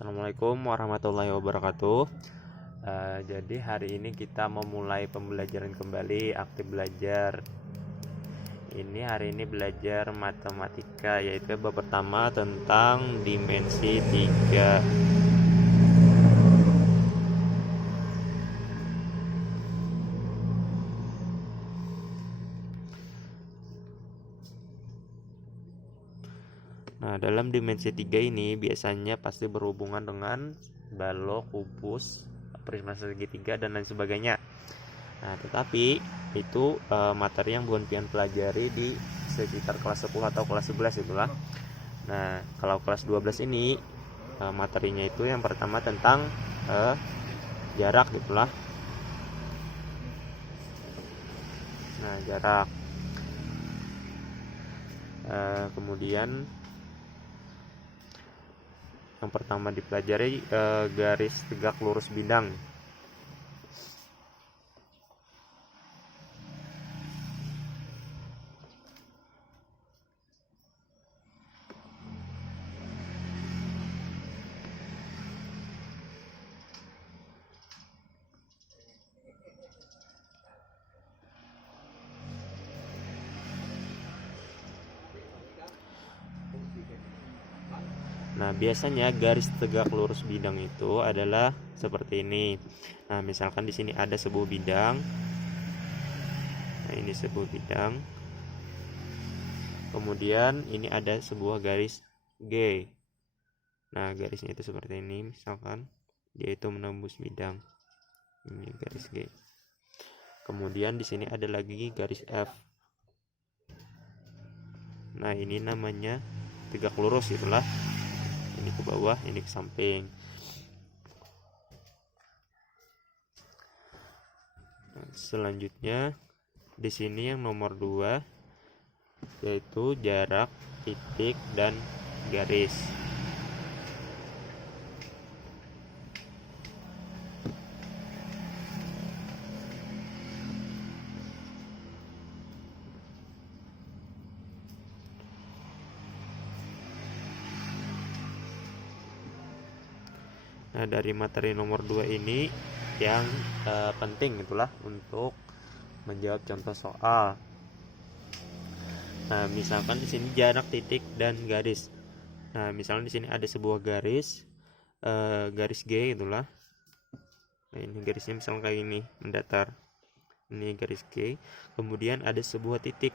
Assalamualaikum warahmatullahi wabarakatuh. Jadi hari ini kita memulai pembelajaran kembali aktif belajar. Hari ini belajar matematika, yaitu bab pertama tentang dimensi 3. Nah, dalam dimensi 3 ini biasanya pasti berhubungan dengan balok, kubus, prisma segitiga, dan lain sebagainya. Nah, tetapi itu materi yang bukan pian pelajari di sekitar kelas 10 atau kelas 11 itulah. Nah, kalau kelas 12 ini materinya itu yang pertama tentang jarak gitulah. Nah, jarak. Kemudian yang pertama dipelajari garis tegak lurus bidang. Nah, biasanya garis tegak lurus bidang itu adalah seperti ini. Nah, misalkan di sini ada sebuah bidang. Nah, ini sebuah bidang. Kemudian ini ada sebuah garis G. Nah, garisnya itu seperti ini, misalkan dia itu menembus bidang. Ini garis G. Kemudian di sini ada lagi garis F. Nah, ini namanya tegak lurus itulah. Ini ke bawah, ini ke samping. Nah, selanjutnya di sini yang nomor 2 yaitu jarak, titik, dan garis. Nah, dari materi nomor 2 ini yang penting itulah untuk menjawab contoh soal. Nah, misalkan di sini jarak, titik, dan garis. Nah, misalkan di sini ada sebuah garis garis G itulah. Nah, ini garisnya misalkan kayak ini, mendatar. Ini garis G. Kemudian ada sebuah titik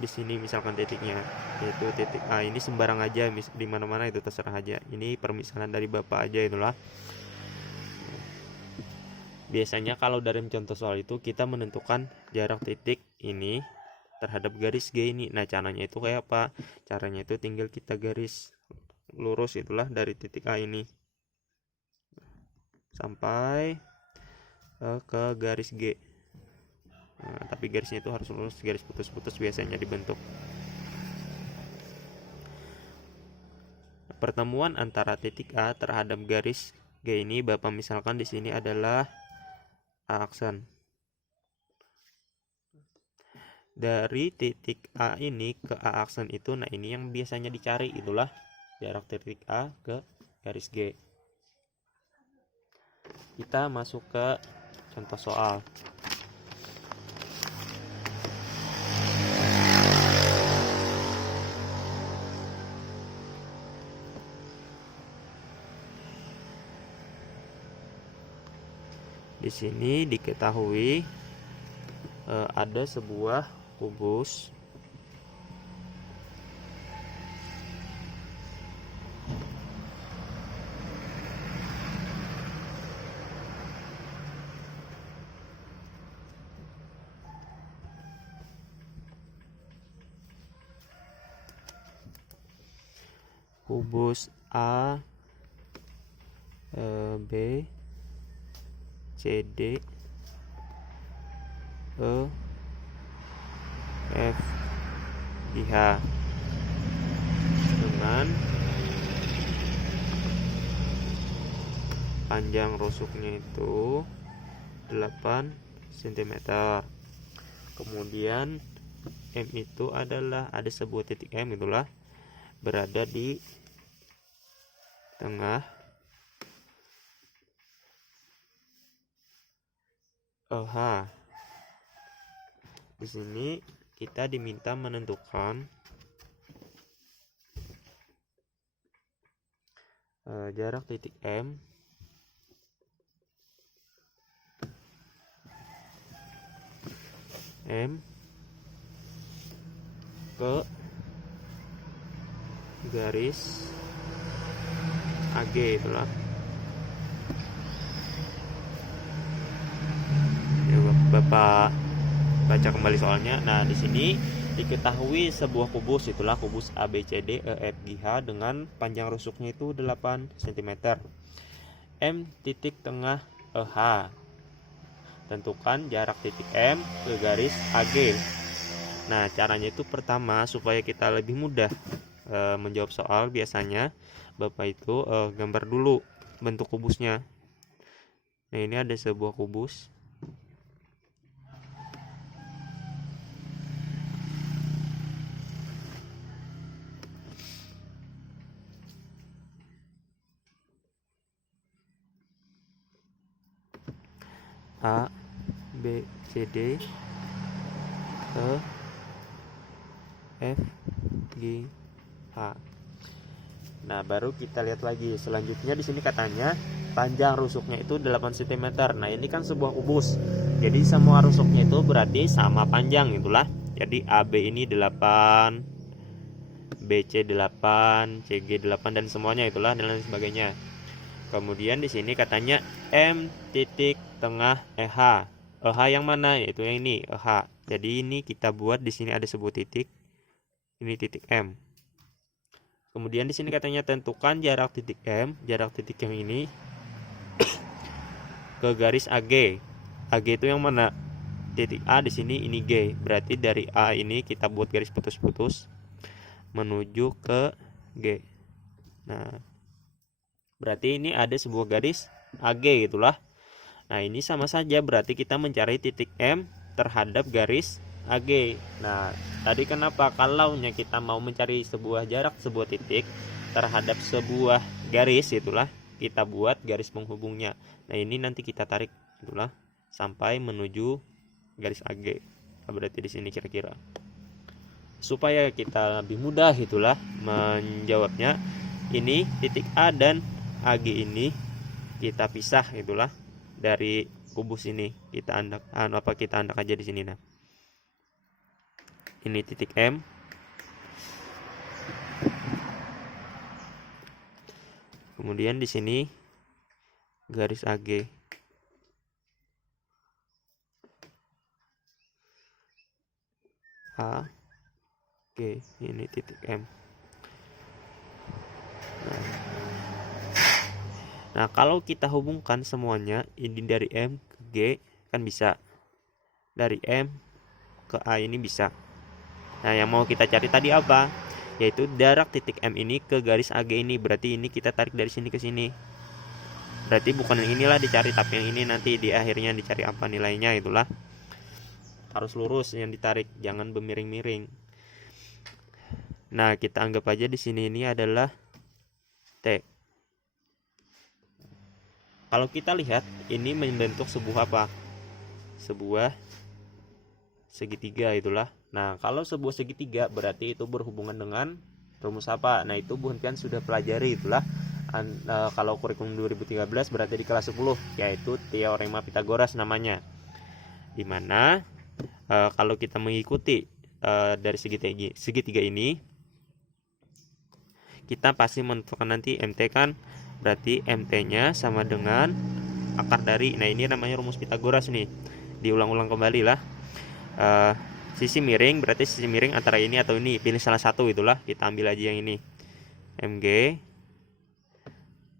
di sini, misalkan titiknya yaitu titik A. Ini sembarang aja, di mana-mana itu terserah aja. Ini permisalan dari Bapak aja itulah. Biasanya kalau dalam contoh soal itu kita menentukan jarak titik ini terhadap garis G ini. Nah, caranya itu kayak apa? Caranya itu tinggal kita garis lurus itulah dari titik A ini sampai ke garis G. Nah, tapi garisnya itu harus lurus, garis putus-putus biasanya dibentuk. Pertemuan antara titik A terhadap garis G ini, Bapak misalkan di sini adalah A aksen. Dari titik A ini ke A aksen itu, nah ini yang biasanya dicari itulah jarak titik A ke garis G. Kita masuk ke contoh soal. Di sini diketahui ada sebuah kubus A, B, C, D, E, F, G, H dengan panjang rusuknya itu 8 cm. Kemudian M itu adalah ada sebuah titik M itulah berada di tengah EH. Di sini kita diminta menentukan jarak titik M ke garis AG itulah. Ya, Bapak baca kembali soalnya. Nah, di sini diketahui sebuah kubus, itulah kubus ABCD EFGH dengan panjang rusuknya itu 8 cm. M titik tengah EH. Tentukan jarak titik M ke garis AG. Nah, caranya itu pertama supaya kita lebih mudah menjawab soal, biasanya Bapak itu gambar dulu bentuk kubusnya. Nah, ini ada sebuah kubus. A, B, C, D, E, F, G, H. Nah, baru kita lihat lagi. Selanjutnya di sini katanya panjang rusuknya itu 8 cm. Nah, ini kan sebuah kubus. Jadi semua rusuknya itu berarti sama panjang itulah. Jadi AB ini 8, BC 8, CG 8 dan semuanya itulah dan lain sebagainya. Kemudian di sini katanya M titik tengah EH. EH yang mana? Yaitu yang ini, EH. Jadi ini kita buat di sini ada sebuah titik. Ini titik M. Kemudian di sini katanya tentukan jarak titik M, jarak titik yang ini ke garis AG. AG itu yang mana? Titik A di sini, ini G. Berarti dari A ini kita buat garis putus-putus menuju ke G. Nah, berarti ini ada sebuah garis AG gitulah. Nah, ini sama saja berarti kita mencari titik M terhadap garis AG. Nah, tadi kenapa kalau kita mau mencari sebuah jarak, sebuah titik terhadap sebuah garis, itulah kita buat garis penghubungnya. Nah, ini nanti kita tarik itulah sampai menuju garis AG. Nah, berarti di sini kira-kira. Supaya kita lebih mudah itulah menjawabnya, ini titik A dan AG ini kita pisah itulah dari kubus ini. Kita andak aja di sini. Nah, ini titik M, kemudian di sini garis AG. A, G, ini titik M. Nah, kalau kita hubungkan semuanya, ini dari M ke G kan bisa, dari M ke A ini bisa. Nah, yang mau kita cari tadi apa? Yaitu jarak titik M ini ke garis AG ini. Berarti ini kita tarik dari sini ke sini. Berarti bukan yang inilah dicari, tapi yang ini nanti di akhirnya dicari apa nilainya, itulah. Harus lurus yang ditarik, jangan bermiring-miring. Nah, kita anggap aja di sini ini adalah T. Kalau kita lihat ini membentuk sebuah apa? Sebuah segitiga itulah. Nah, kalau sebuah segitiga berarti itu berhubungan dengan rumus apa? Nah, itu Bu Hentian sudah pelajari itulah. Kalau kurikulum 2013 berarti di kelas 10, yaitu teorema Pythagoras namanya. Dimana kalau kita mengikuti dari segitiga ini, kita pasti menentukan nanti MT kan. Berarti MT-nya sama dengan akar dari. Nah, ini namanya rumus Pythagoras nih. Diulang-ulang kembali lah. Sisi miring berarti sisi miring antara ini atau ini. Pilih salah satu itulah. Kita ambil aja yang ini. MG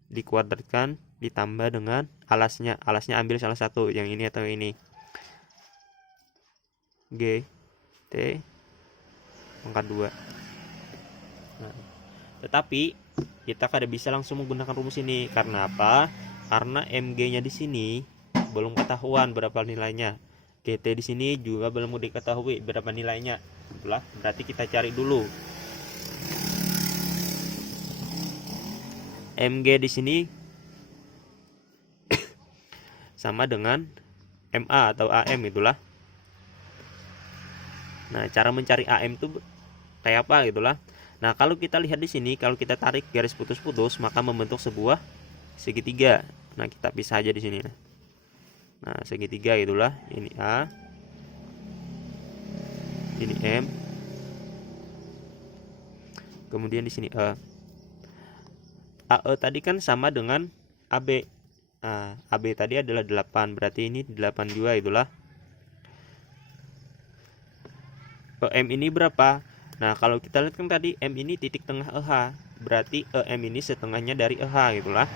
dikuadratkan ditambah dengan alasnya. Alasnya ambil salah satu, yang ini atau yang ini. G T pangkat 2. Nah, tetapi kita kada bisa langsung menggunakan rumus ini. Karena apa? Karena MG-nya di sini belum ketahuan berapa nilainya. GT di sini juga belum diketahui berapa nilainya. Itulah, berarti kita cari dulu. MG di sini sama dengan MA atau AM itulah. Nah, cara mencari AM itu kayak apa gitulah. Nah, kalau kita lihat di sini, kalau kita tarik garis putus-putus maka membentuk sebuah segitiga. Nah, kita pisah aja di sini. Nah, segitiga itulah. Ini A, ini M, kemudian di sini E. AE tadi kan sama dengan AB. Nah, AB tadi adalah 8, berarti ini 8 juga itulah. EM ini berapa? Nah, kalau kita lihat kan tadi M ini titik tengah EH, berarti EM ini setengahnya dari EH gitulah.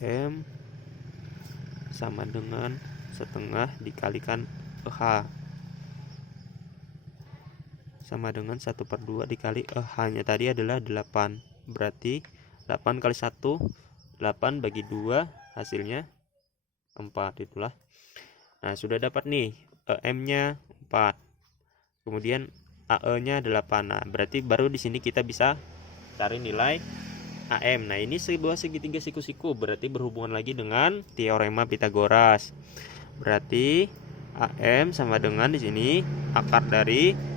EM sama dengan setengah dikalikan EH sama dengan 1/2 dikali EH nya tadi adalah 8, berarti 8 kali 1 8 bagi 2 hasilnya 4 itulah. Nah, sudah dapat nih EM nya 4, kemudian AE nya 8. Nah, berarti baru di sini kita bisa cari nilai AM. Nah, ini sebuah segitiga siku-siku, berarti berhubungan lagi dengan teorema Pythagoras. Berarti AM sama dengan di sini akar dari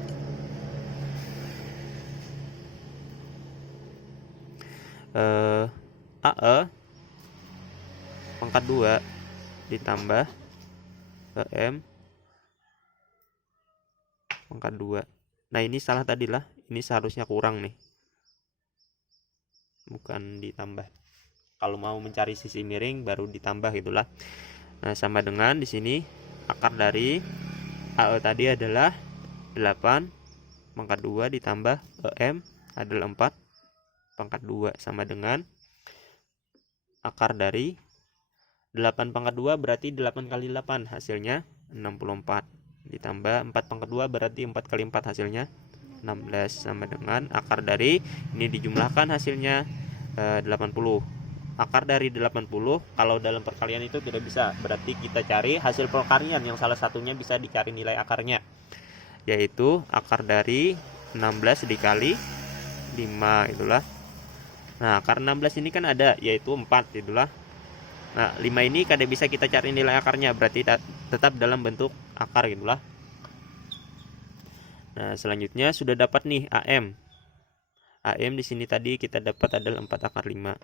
AE pangkat 2 ditambah EM pangkat 2. Nah, ini salah tadi lah, ini seharusnya kurang nih, bukan ditambah. Kalau mau mencari sisi miring baru ditambah itulah. Nah, sama dengan di sini akar dari AE tadi adalah 8 pangkat 2 ditambah EM adalah 4 pangkat 2 sama dengan akar dari 8 pangkat 2 berarti 8 kali 8 hasilnya 64 ditambah 4 pangkat 2 berarti 4 kali 4 hasilnya 16 sama dengan akar dari ini dijumlahkan hasilnya 80. Akar dari 80 kalau dalam perkalian itu tidak bisa, berarti kita cari hasil perkalian yang salah satunya bisa dicari nilai akarnya, yaitu akar dari 16 dikali 5 itulah. Nah, akar 16 ini kan ada yaitu 4 itulah. Nah, 5 ini kada bisa kita cari nilai akarnya, berarti tetap dalam bentuk akar gitulah. Nah, selanjutnya sudah dapat nih AM. AM di sini tadi kita dapat adalah 4 akar 5.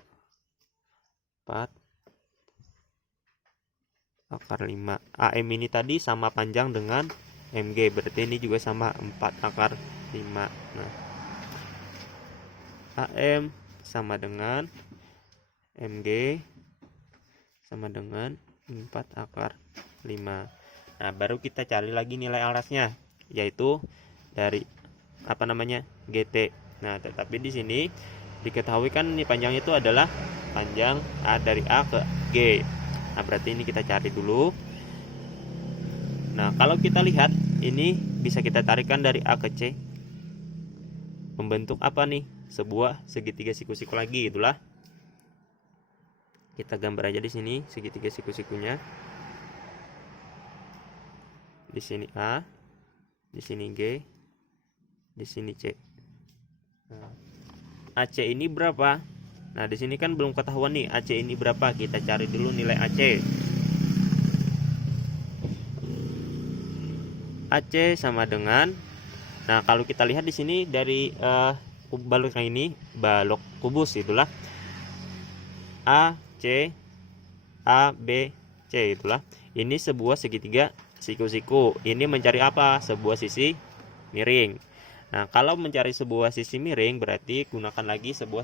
4 akar 5. AM ini tadi sama panjang dengan MG, berarti ini juga sama 4 akar 5. Nah, AM sama dengan MG sama dengan 4 akar 5. Nah, baru kita cari lagi nilai alasnya, yaitu dari GT. Nah, tetapi di sini diketahui kan ini panjangnya itu adalah panjang A dari A ke G. Nah, berarti ini kita cari dulu. Nah, kalau kita lihat ini bisa kita tarikan dari A ke C. Membentuk apa nih? Sebuah segitiga siku-siku lagi itulah. Kita gambar aja di sini segitiga siku-sikunya. Di sini A, di sini G, di sini C. Nah, AC ini berapa? Nah, di sini kan belum ketahuan nih AC ini berapa. Kita cari dulu nilai AC. AC sama dengan, nah kalau kita lihat di sini dari baloknya ini balok kubus itulah. A C A B C itulah. Ini sebuah segitiga siku-siku. Ini mencari apa? Sebuah sisi miring. Nah, kalau mencari sebuah sisi miring berarti gunakan lagi sebuah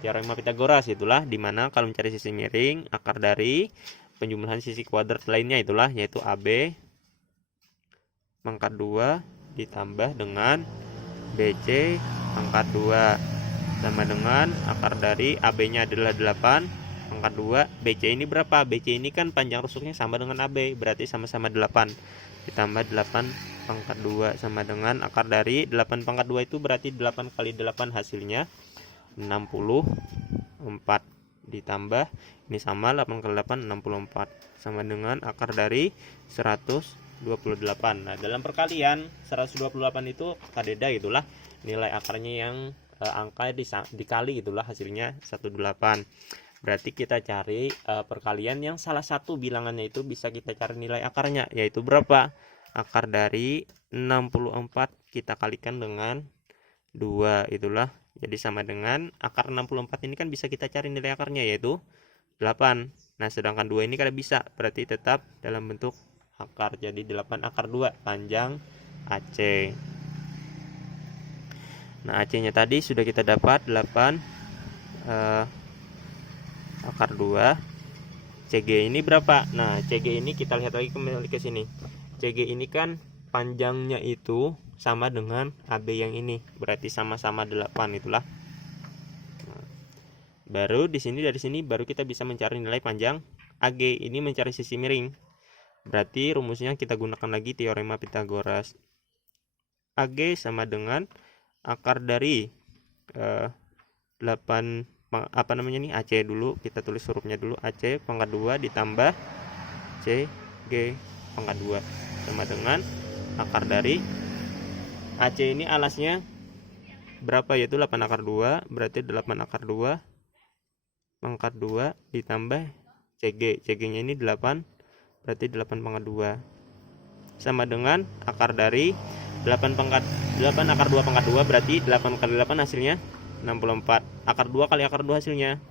teorema Pythagoras itulah, dimana kalau mencari sisi miring akar dari penjumlahan sisi kuadrat lainnya itulah, yaitu AB pangkat 2 ditambah dengan BC pangkat 2 sama dengan akar dari AB nya adalah 8 pangkat 2. BC ini berapa? BC ini kan panjang rusuknya sama dengan AB, berarti sama-sama 8 ditambah 8 pangkat 2 sama dengan akar dari 8 pangkat 2 itu berarti 8 kali 8 hasilnya 64 ditambah ini sama 8 kali 8 64 sama dengan akar dari 128. Nah, dalam perkalian 128 itu kadeda itulah nilai akarnya yang angka dikali itulah hasilnya 18. Berarti kita cari perkalian yang salah satu bilangannya itu bisa kita cari nilai akarnya, yaitu berapa? Akar dari 64 kita kalikan dengan 2 itulah. Jadi sama dengan akar 64 ini kan bisa kita cari nilai akarnya, yaitu 8. Nah sedangkan 2 ini kada bisa, berarti tetap dalam bentuk akar. Jadi 8 akar 2 panjang AC. Nah AC nya tadi sudah kita dapat 8 akar 2. CG ini berapa? Nah CG ini kita lihat lagi kembali ke sini. CG ini kan panjangnya itu sama dengan AB yang ini, berarti sama-sama 8 itulah. Nah, baru di sini, dari sini baru kita bisa mencari nilai panjang AG. Ini mencari sisi miring, berarti rumusnya kita gunakan lagi teorema Pythagoras. AG sama dengan akar dari 8 apa namanya nih, AC dulu, kita tulis hurufnya dulu, AC pangkat 2 ditambah CG pangkat 2 sama dengan akar dari AC ini alasnya berapa, yaitu 8 akar 2, berarti 8 akar 2 pangkat 2 ditambah CG. CG nya ini 8, berarti 8 pangkat 2 sama dengan akar dari 8 akar 2 pangkat 2, berarti 8 kali 8 hasilnya 64. Akar 2 kali akar 2 hasilnya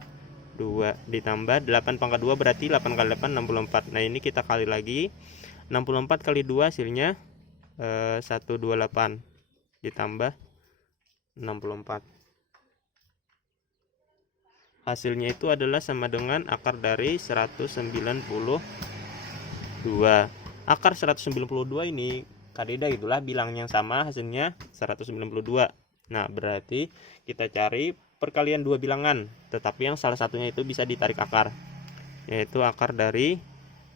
2 ditambah 8 pangkat 2, berarti 8 kali 8 64. Nah ini kita kali lagi, 64 kali 2 hasilnya 128 ditambah 64. Hasilnya itu adalah sama dengan akar dari 192. Akar 192 ini kadeda itulah bilangnya sama, hasilnya 192. Nah berarti kita cari perkalian dua bilangan, tetapi yang salah satunya itu bisa ditarik akar, yaitu akar dari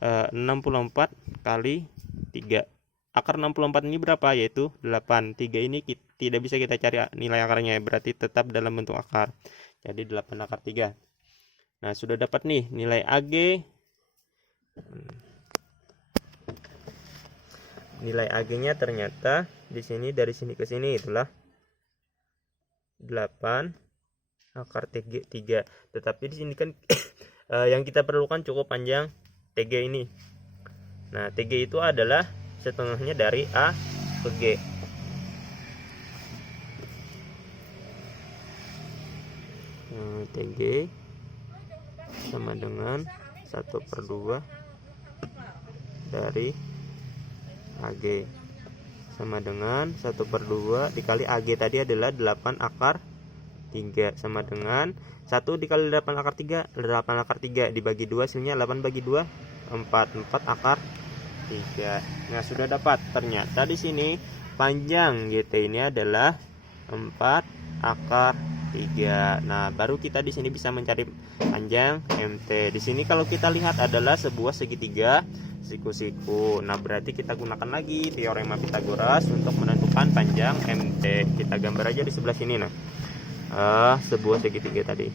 64 kali 3. Akar 64 ini berapa, yaitu 8. 3 ini tidak bisa kita cari nilai akarnya, berarti tetap dalam bentuk akar. Jadi 8 akar 3. Nah sudah dapat nih nilai AG. Nilai AG nya ternyata di sini, dari sini ke sini itulah 8 akar 3. Tetapi di sini kan yang kita perlukan cukup panjang TG ini. Nah TG itu adalah setengahnya dari A ke G. TG sama dengan 1/2 dari AG, sama dengan 1/2 dikali AG tadi adalah 8 akar 3, sama dengan 1 dikali 8 akar 3, 8 akar 3 dibagi 2 hasilnya 8 bagi 2 4 akar 3. Nah sudah dapat, ternyata di sini panjang GT ini adalah 4 akar 3. Nah baru kita di sini bisa mencari panjang MT. Di sini kalau kita lihat adalah sebuah segitiga siku-siku. Nah berarti kita gunakan lagi teorema Pythagoras untuk menentukan panjang MT. Kita gambar aja di sebelah sini. Nah sebuah segitiga tadi.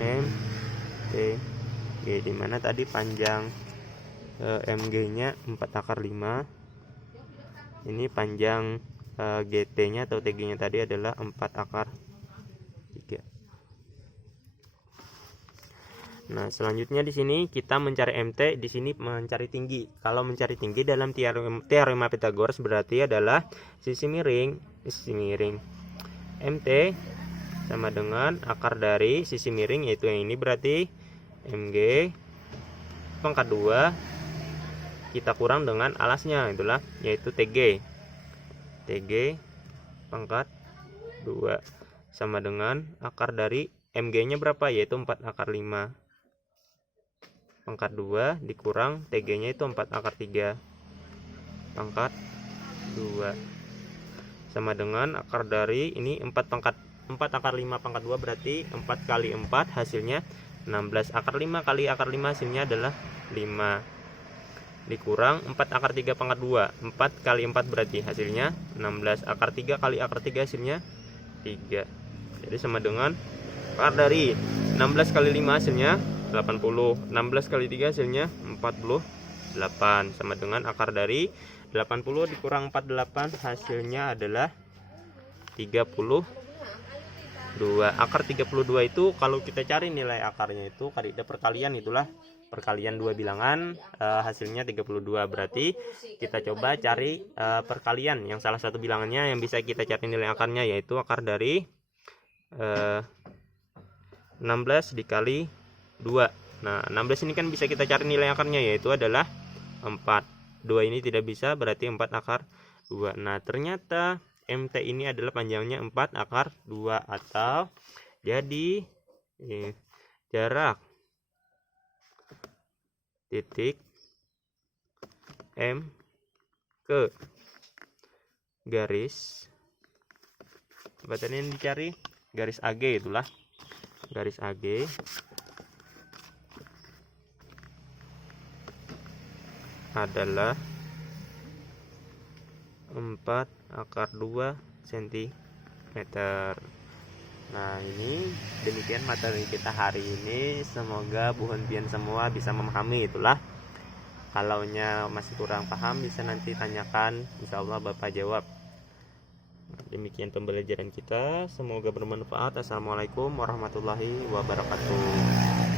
MT G, dimana tadi panjang MG nya 4 akar 5. Ini panjang GT nya atau TG nya tadi adalah 4 akar 3. Nah, selanjutnya di sini kita mencari MT, di sini mencari tinggi. Kalau mencari tinggi dalam teorema Pythagoras berarti adalah sisi miring. MT sama dengan akar dari sisi miring, yaitu yang ini, berarti MG pangkat 2 kita kurang dengan alasnya itulah, yaitu TG pangkat 2 sama dengan akar dari MG nya berapa, yaitu 4 akar 5 pangkat 2 dikurang TG nya itu 4 akar 3 pangkat 2 sama dengan akar dari ini 4 akar 5 pangkat 2, berarti 4 kali 4 hasilnya 16. Akar 5 kali akar 5 hasilnya adalah 5 dikurang 4 akar 3 pangkat 2, 4 kali 4 berarti hasilnya 16. Akar 3 kali akar 3 hasilnya 3. Jadi sama dengan akar dari 16 kali 5 hasilnya 80, 16 kali 3 hasilnya 48. 48 sama dengan akar dari 80 dikurang 48 hasilnya adalah 32. Akar 32 itu kalau kita cari nilai akarnya itu kaidah perkalian, itulah perkalian dua bilangan, hasilnya 32. Berarti kita coba cari perkalian yang salah satu bilangannya yang bisa kita cari nilai akarnya, yaitu akar dari 16 dikali 2. Nah 16 ini kan bisa kita cari nilai akarnya, yaitu adalah 4. 2 ini tidak bisa, berarti 4 akar 2. Nah ternyata MT ini adalah panjangnya 4 akar 2, atau jadi jarak titik M ke garis apa tadi yang dicari, garis AG, itulah garis AG adalah 4 akar 2 cm. Nah ini demikian materi kita hari ini, semoga buhun pian semua bisa memahami. Itulah kalaunya masih kurang paham bisa nanti tanyakan, insya Allah Bapak jawab. Demikian pembelajaran kita, semoga bermanfaat. Assalamualaikum warahmatullahi wabarakatuh.